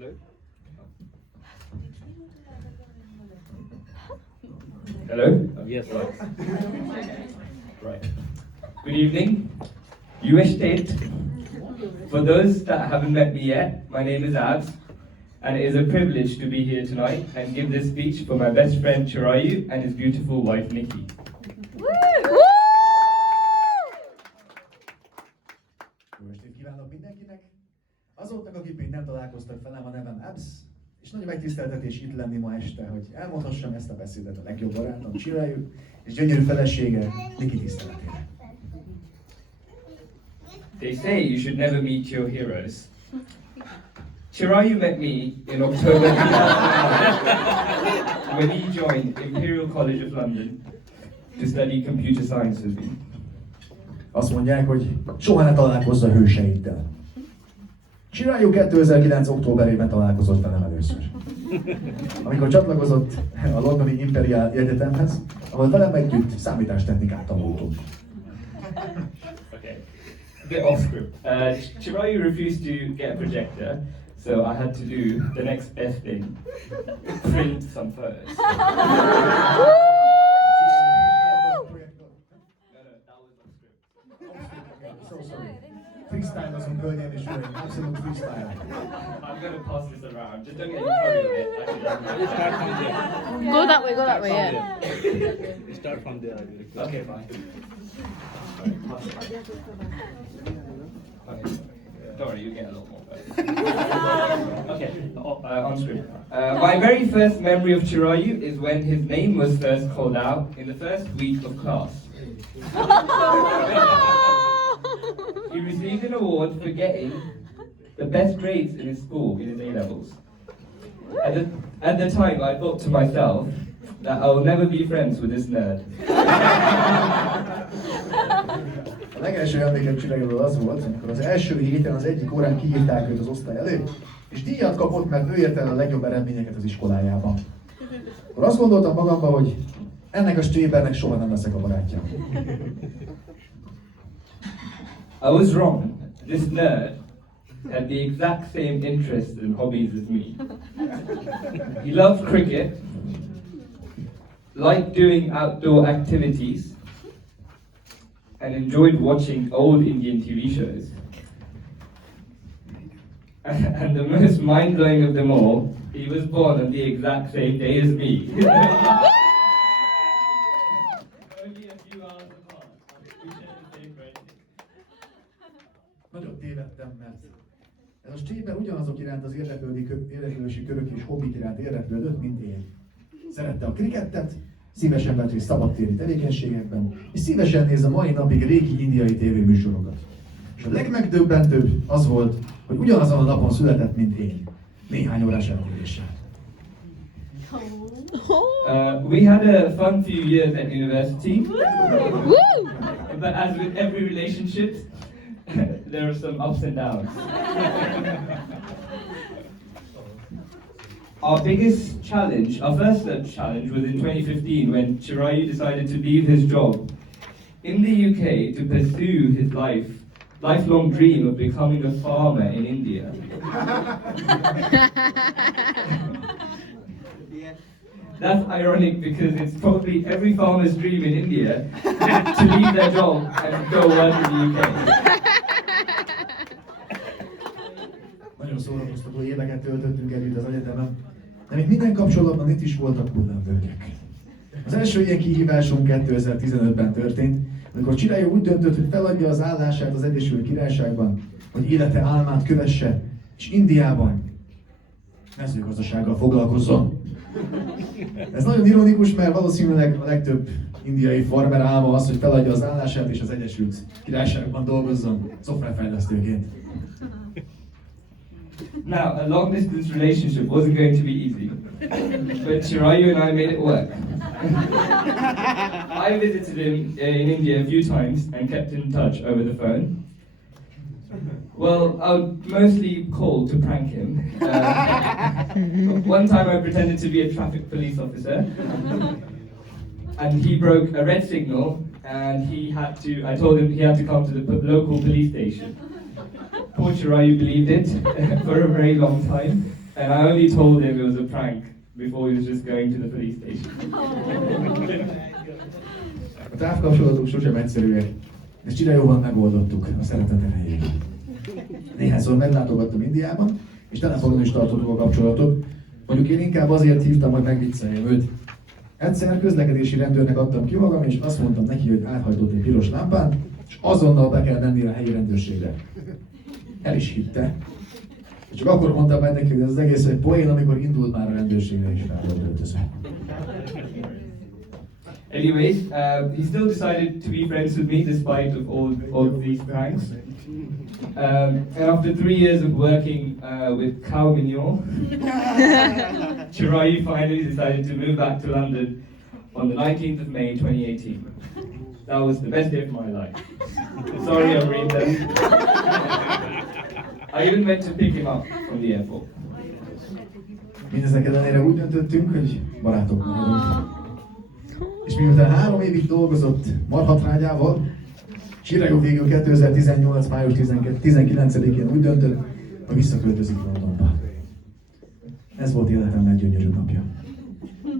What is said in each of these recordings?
Hello? Hello? Yes, right. Right. Good evening. US State. For those that haven't met me yet, my name is Abs, and it is a privilege to be here tonight and give this speech for my best friend Chirayu and his beautiful wife Nikki. Jó estét kívánok mindenkinek! Azoknak, akik még nem találkoztak velem, a nevem Abs, és nagy megtiszteltetés itt lenni ma este, hogy elmondhassam ezt a beszédet a legjobb barátom Chirayu és gyönyörű felesége Nikki tiszteletére. They say you should never meet your heroes. Chirayu met me in October 2009 when he joined Imperial College of London to study computer science with me. Azt mondják, hogy soha ne találkozz a hőseiddel. Chirayu 2009. októberében találkozott velem először. Amikor csatlakozott a londoni Imperial Egyetemhez, ahol velem együtt számítástechnikát tanultunk. Okay, a bit off script. Chirayu refused to get a projector, so I had to do the next best thing, print some photos. No, that was off script. So sorry. Freestyle azon, hölgyeim és uraim, abszolút freestyle. I'm going to pass this around, just don't get any carried away. Start from there. Go that way, yeah. Start from there. I will request. Okay, fine. Okay. Don't worry, you get a lot more. Okay, on screen. My very first memory of Chirayu is when his name was first called out in the first week of class. He received an award for getting the best grades in his school in his A-levels. At the time, I thought to myself that I will never be friends with this nerd. A legelső emlékem Chirayuról az volt, amikor az első héten az egyik órán kiírták őt az osztály elé, és díjat kapott, mert ő érte el a legjobb eredményeket az iskolájában. Akkor azt gondoltam magamba, hogy ennek a Strébernek soha nem leszek a barátja. I was wrong. This nerd had the exact same interests and hobbies as me. He loved cricket, liked doing outdoor activities, and enjoyed watching old Indian TV shows. And the most mind-blowing of them all, he was born on the exact same day as me. Only a few hours apart. We share the same birthday. Nagyon tévedtem, mert ez a Stréber ugyanazok iránt az érdeklődési körök és hobbik iránt érdeklődött, mint én. Szerette a krikettet, szívesen vett részt szabadtéri tevékenységekben, és szívesen néz a mai napig régi indiai tévéműsorokat. És a legmegdöbbentőbb az volt, hogy ugyanazon a napon született, mint én. Néhány órás eltéréssel. We had a fun few years at university, but as with every relationship, there are some ups and downs. Our biggest challenge, our first challenge was in 2015 when Chirayu decided to leave his job in the UK to pursue his lifelong dream of becoming a farmer in India. That's ironic because it's probably every farmer's dream in India to leave their job and go work in the UK. Nagyon szórakoztató éveket töltöttünk együtt az egyetemen, de még minden kapcsolatban itt is voltak hullámvölgyek. Az első ilyen kihívásunk 2015-ben történt, amikor Chirayu úgy döntött, hogy feladja az állását az Egyesült Királyságban, hogy élete álmát kövesse, és Indiában mezőgazdasággal foglalkozzon. Ez nagyon ironikus, mert valószínűleg a legtöbb indiai farmer álma az, hogy feladja az állását és az Egyesült Királyságban dolgozzon szoftverfejlesztőként. Now, a long distance relationship wasn't going to be easy, but Chirayu and I made it work. I visited him in India a few times and kept in touch over the phone. Well, I would mostly call to prank him. One time I pretended to be a traffic police officer, and he broke a red signal, and I told him he had to come to the local police station. Poor Chirayu believed it for a very long time, and I only told him it was a prank before he was just going to the police station. A távkapcsolatok sosem egyszerűek. Ezt Csirajóval megoldottuk a szeretet erejével. Néhányszor meglátogattam Indiában, és telefonon is tartottuk a kapcsolatot. Mondjuk én inkább azért hívtam, hogy megvicceljem őt. Egyszer közlekedési rendőrnek adtam ki magam, és azt mondtam neki, hogy áthajtott egy piros lámpán, és azonnal be kell menni a helyi rendőrségre. El is hitte. És csak akkor mondtam meg neki, hogy ez az egész egy poén, amikor indult már a rendőrségre, és fel volt öltözve. Anyways, he still decided to be friends with me despite of all these pranks. And after 3 years of working with Cow Mignon, Chirayu finally decided to move back to London on the 19th of May 2018. That was the best day of my life. Sorry, I'm reading them. I even went to pick him up from the airport. Mindezek ellenére úgy döntöttünk, hogy barátok maradunk. És miután 3 évig dolgozott marhatrágyával, Chirayu végül 2018. május 19-én úgy döntött, hogy visszaköltözik Londonba. Ez volt életem leggyönyörűbb napja.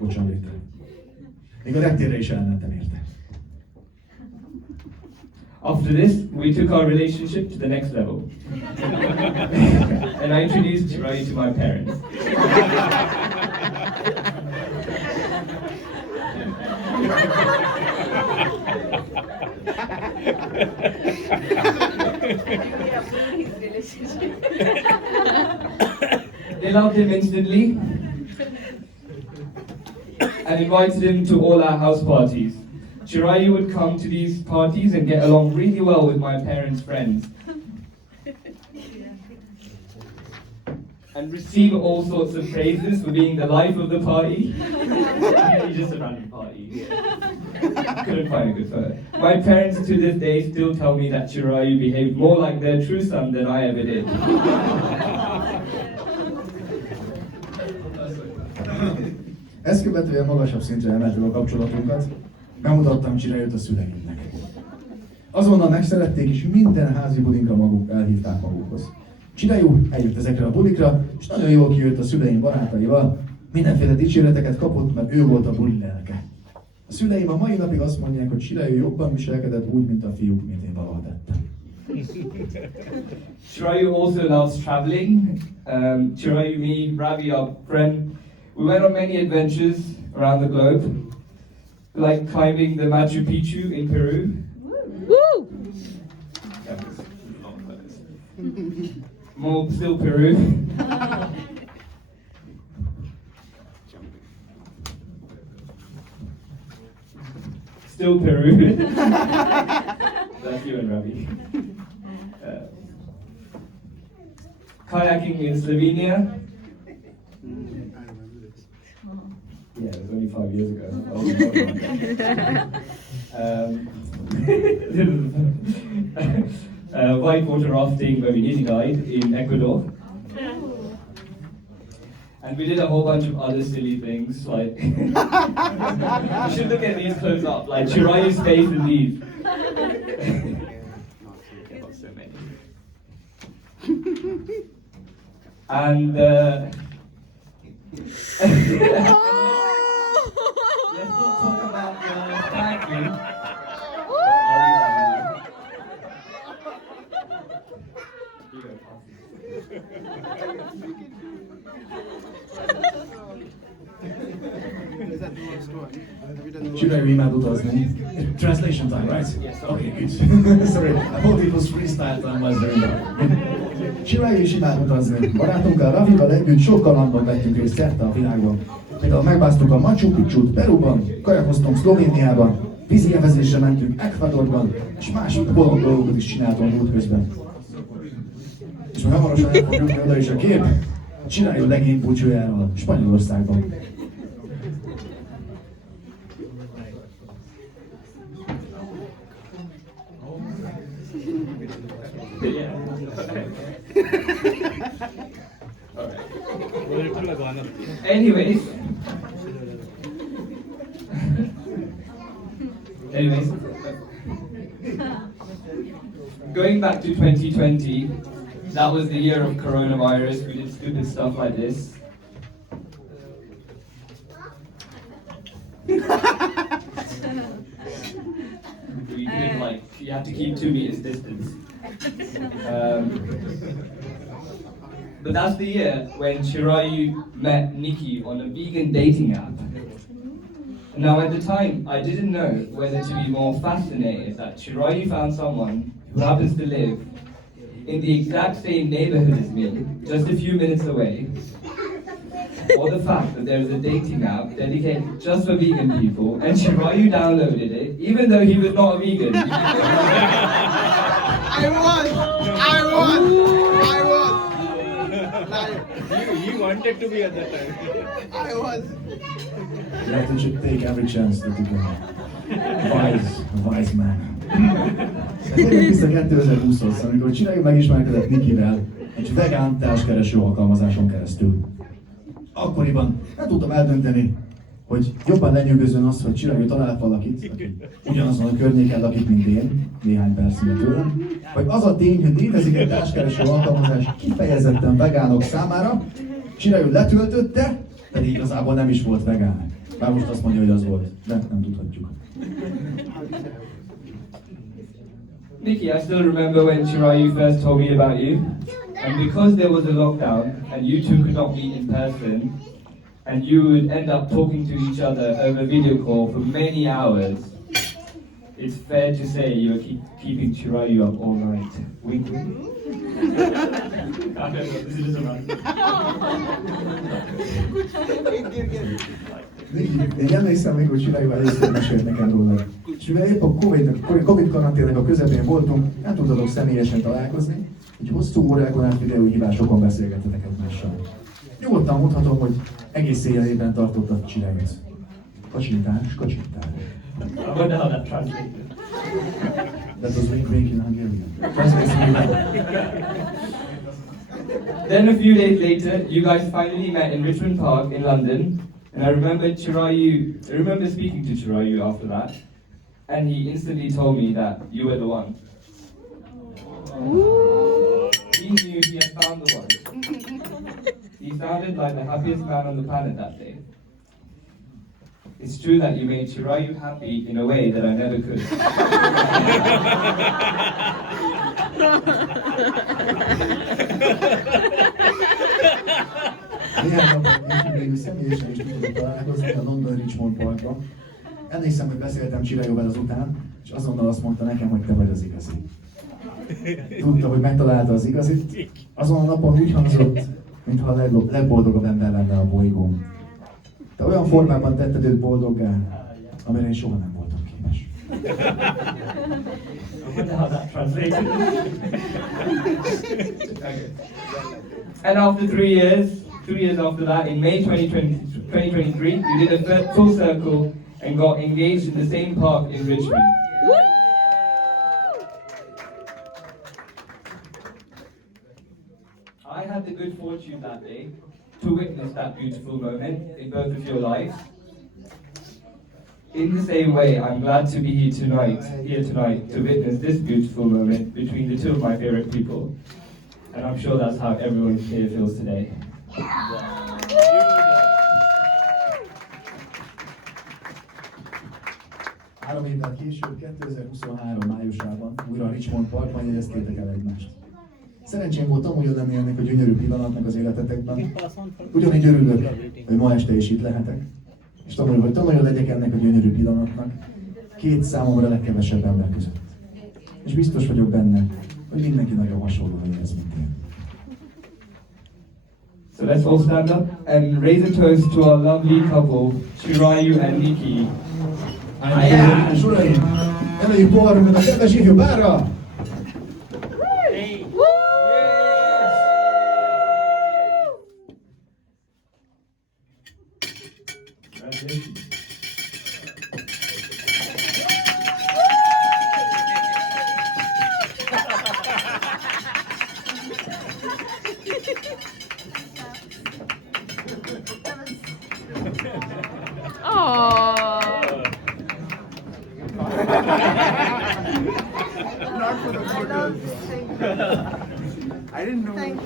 Bocsánat érte. Még a reptérre is elmentem érte. After this, we took our relationship to the next level. And I introduced Chirayu to my parents. They loved him instantly and invited him to all our house parties. Chirayu would come to these parties and get along really well with my parents' friends. And receive all sorts of praises for being the life of the party. Usually just a random party. Couldn't find a good photo. My parents to this day still tell me that Chirayu behaved more like their true son than I ever did. Ezt követően magasabb szintre emeltük a kapcsolatunkat, bemutattam Chirayut a szüleimnek. Azonnal megszerették, és minden házi bulinkra maguk elhívták magukhoz. Chirayu eljött ezekre a bulikra, és nagyon jól kijött a szüleim barátaival, mindenféle dicséreteket kapott, mert ő volt a buli lelke. A szüleim a mai napig azt mondják, hogy Chirayu jobban viselkedett úgy, mint a fiúk, mint én valaha tettem. Chirayu also loves traveling. Chirayu, me, Ravi, our friend, we went on many adventures around the globe, like climbing the Machu Picchu in Peru. Woo! That was a long place. More still Peru. Still Peru. That's you and Ravi. Kayaking in Slovenia. Yeah, it was only 5 years ago. I wasn't born then. Whitewater rafting where we nearly died in Ecuador. And we did a whole bunch of other silly things, like you should look at these close up, like Chirayu's face in these. Got so many. And let's not talk about the packing. Chirayu imád utazni. Translation time, right? Yes. Okay, good. Sorry, I thought it was freestyle time, was very well. Chirayu is imád utazni. Barátunkkal, Ravival együtt sok kalandon vettünk részt szerte a világon. Például megbáztuk a Machu Picchut Peruban, kajakoztunk Szlovéniában, vízi evezésre mentünk Ecuadorban, és más bolond dolgokat is csináltunk útközben. És majd hamarosan el fog jutni oda is a kép, Chirayu legény búcsújáról Spanyolországban. Anyways, going back to 2020, That was the year of coronavirus. We did stupid stuff like this. We did like, you have to keep 2 meters distance. But that's the year when Chirayu met Nikki on a vegan dating app. Now at the time, I didn't know whether to be more fascinated that Chirayu found someone who happens to live in the exact same neighborhood as me, just a few minutes away, or the fact that there is a dating app dedicated just for vegan people, and Chirayu downloaded it, even though he was not a vegan. You wanted to be at that time. You have to take every chance that you can. Wise man. Térjünk vissza 2020-hoz, amikor Csiraju megismerkedett Nikivel egy vegán társkereső alkalmazáson keresztül. Akkoriban nem tudtam eldönteni, hogy jobban lenyűgözön az, hogy Csiraju talált valakit, aki ugyanazon a környéken lakik, mint én, néhány percre tőlem, vagy az a tény, hogy létezik egy társkereső alkalmazás kifejezetten vegánok számára, Csiraju letöltötte, pedig igazából nem is volt vegán. Bár most azt mondja, hogy az volt, de nem tudhatjuk. Nikki, I still remember when Chirayu first told me about you, and because there was a lockdown and you two could not meet in person, and you would end up talking to each other over video call for many hours, it's fair to say you were keeping Chirayu up all night. Wink, wink. I don't know, this is Én emlékszem még, hogy Csiraju először mesélt nekem róla. És mivel épp a Covid karanténnek a közepén voltunk, nem tudtatok személyesen találkozni, így hosszú órákon át videóhívásokon beszélgettetek egymással. Nyugodtan mondhatom, hogy egész éjjelében tartottak Csirajut. Kacsintás, kacsintás. I wonder how that translated. That was wink wink in Hungarian. Translates me well. Then a few days later, you guys finally met in Richmond Park in London, and I remember speaking to Chirayu after that, and he instantly told me that you were the one. He knew he had found the one. He sounded like the happiest man on the planet that day. It's true that you made Chirayu happy in a way that I never could. Néhány napon később végül személyesen is tudtunk találkozni a London Richmond Parkban. Emlékszem, hogy beszéltem Csirajuval azután, és azonnal azt mondta nekem, hogy te vagy az igazi. Tudta, hogy megtalálta az igazit. Azon a napon úgy hangzott, mintha a legboldogabb ember lenne a bolygón. Te olyan formában tetted őt boldoggá, amire én soha nem voltam képes. I wonder how that translated. And after 3 years after that, in May 2023, you did a full circle and got engaged in the same park in Richmond. I had the good fortune that day to witness that beautiful moment in both of your lives. In the same way, I'm glad to be here tonight to witness this beautiful moment between the two of my favorite people. And I'm sure that's how everyone here feels today. 3 évvel később, 2023 májusában újra a Richmond Parkban jegyeztétek el egymást. Szerencsém volt amúgy oda ennek a gyönyörű pillanatnak az életetekben. Ugyanígy örülök, hogy ma este is itt lehetek. És tanulj, hogy tanuljon legyek ennek a gyönyörű pillanatnak 2 számomra legkevesebb ember között. És biztos vagyok benne, hogy mindenki nagyon hasonlóan érez, mint én. So let's all stand up and raise a toast to our lovely couple, Chirayu and Nikki. És uraim, emeljük poharunkat a kedves ifjú párra! Aww. I didn't know. Thank you.